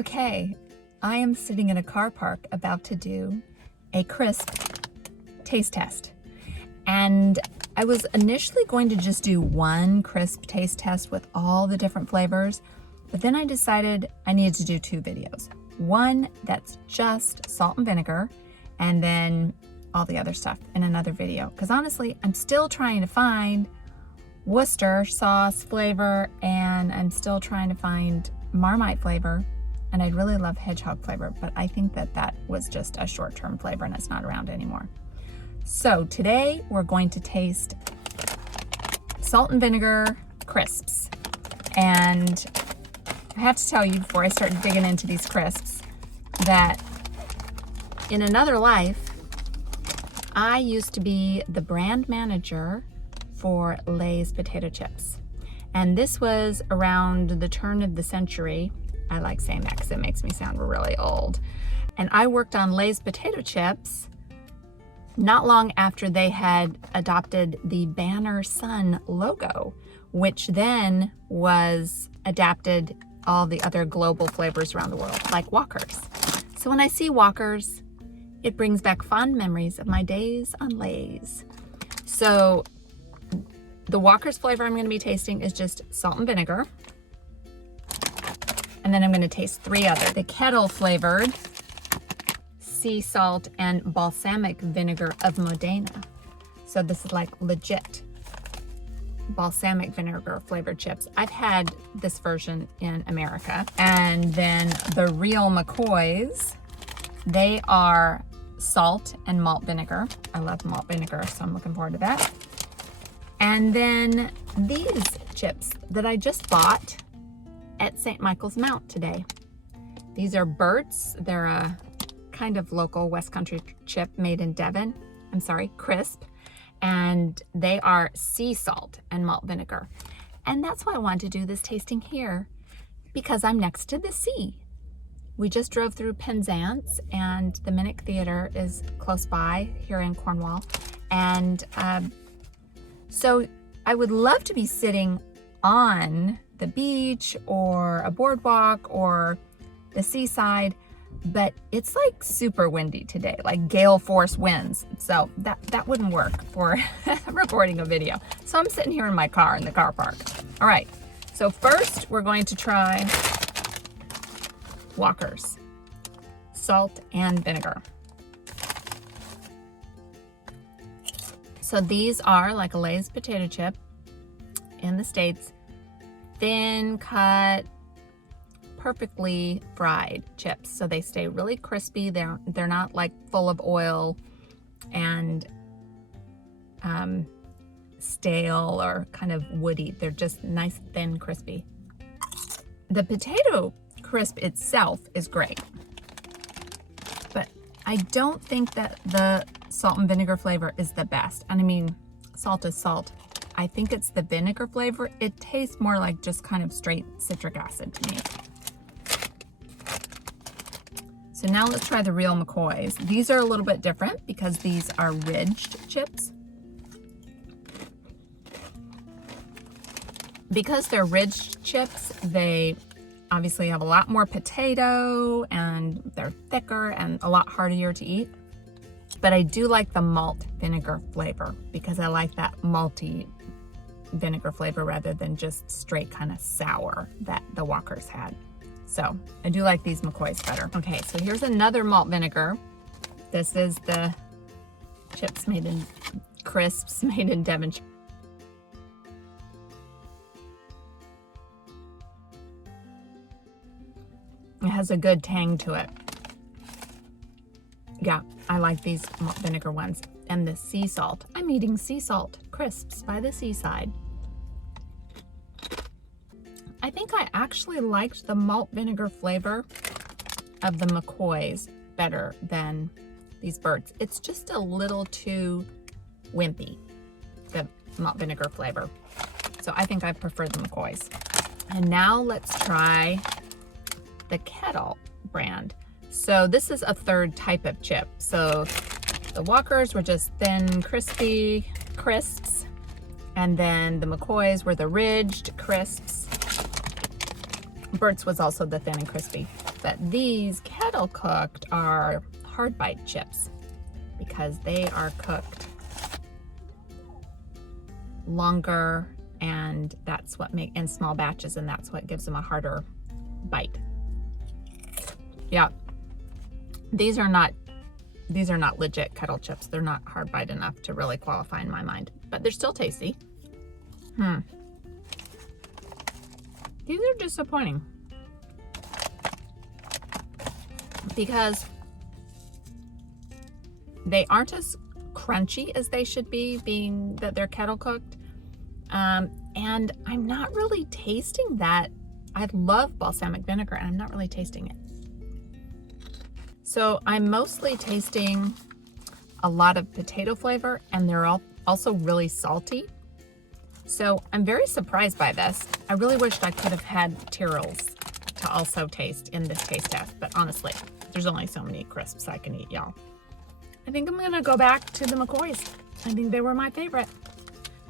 Okay, I am sitting in a car park about to do a crisp taste test. And I was initially going to just do one crisp taste test with all the different flavors, but then I decided I needed to do two videos. One that's just salt and vinegar, and then all the other stuff in another video. Because honestly, I'm still trying to find Worcester sauce flavor, and I'm still trying to find Marmite flavor, and I'd really love hedgehog flavor, but I think that that was just a short-term flavor and it's not around anymore. So today we're going to taste salt and vinegar crisps. And I have to tell you before I start digging into these crisps that in another life, I used to be the brand manager for Lay's potato chips. And this was around the turn of the century. I like saying that because it makes me sound really old. And I worked on Lay's potato chips not long after they had adopted the Banner Sun logo, which then was adapted all the other global flavors around the world, like Walkers. So when I see Walkers, it brings back fond memories of my days on Lay's. So the Walkers flavor I'm going to be tasting is just salt and vinegar. And then I'm going to taste three other. The kettle flavored sea salt and balsamic vinegar of Modena. So this is like legit balsamic vinegar flavored chips. I've had this version in America. And then the real McCoys, they are salt and malt vinegar. I love malt vinegar, so I'm looking forward to that. And then these chips that I just bought at St. Michael's Mount today. These are Bert's. They're a kind of local West Country chip made in Devon. I'm sorry, crisp. And they are sea salt and malt vinegar. And that's why I wanted to do this tasting here, because I'm next to the sea. We just drove through Penzance, and the Minnick Theater is close by here in Cornwall. And so I would love to be sitting on the beach or a boardwalk or the seaside, but it's like super windy today, like gale force winds. So that wouldn't work for recording a video. So I'm sitting here in my car in the car park. All right, so first we're going to try Walkers, salt and vinegar. So these are like a Lay's potato chip in the States, thin cut, perfectly fried chips. So they stay really crispy. They're not like full of oil and stale or kind of woody. They're just nice, thin, crispy. The potato crisp itself is great, but I don't think that the salt and vinegar flavor is the best. And I mean, salt is salt. I think it's the vinegar flavor. It tastes more like just kind of straight citric acid to me. So now let's try the real McCoys. These are a little bit different because these are ridged chips. Because they're ridged chips, they obviously have a lot more potato and they're thicker and a lot hardier to eat. But I do like the malt vinegar flavor because I like that malty vinegar flavor rather than just straight kind of sour that the Walkers had. So I do like these McCoys better. Okay, so here's another malt vinegar. This is the chips made in crisps made in Devonshire. It has a good tang to it. Yeah, I like these malt vinegar ones. And the sea salt. I'm eating sea salt crisps by the seaside. I think I actually liked the malt vinegar flavor of the McCoys better than these Bert's. It's just a little too wimpy, the malt vinegar flavor. So I think I prefer the McCoys. And now let's try the Kettle brand. So this is a third type of chip. So the Walkers were just thin, crispy crisps. And then the McCoys were the ridged crisps. Bert's was also the thin and crispy. But these kettle cooked are hard bite chips because they are cooked longer, and that's what in small batches, and that's what gives them a harder bite. Yeah, these are not legit kettle chips. They're not hard bite enough to really qualify in my mind, but they're still tasty. These are disappointing because they aren't as crunchy as they should be, being that they're kettle cooked. And I'm not really tasting that. I love balsamic vinegar and I'm not really tasting it. So I'm mostly tasting a lot of potato flavor, and they're also really salty. So I'm very surprised by this. I really wished I could have had Tyrrell's to also taste in this taste test, but honestly, there's only so many crisps I can eat, y'all. I think I'm gonna go back to the McCoys. I think they were my favorite.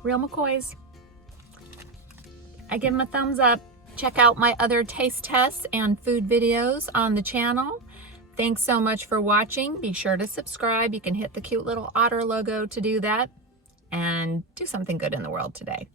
Real McCoys. I give them a thumbs up. Check out my other taste tests and food videos on the channel. Thanks so much for watching. Be sure to subscribe. You can hit the cute little otter logo to do that, and do something good in the world today.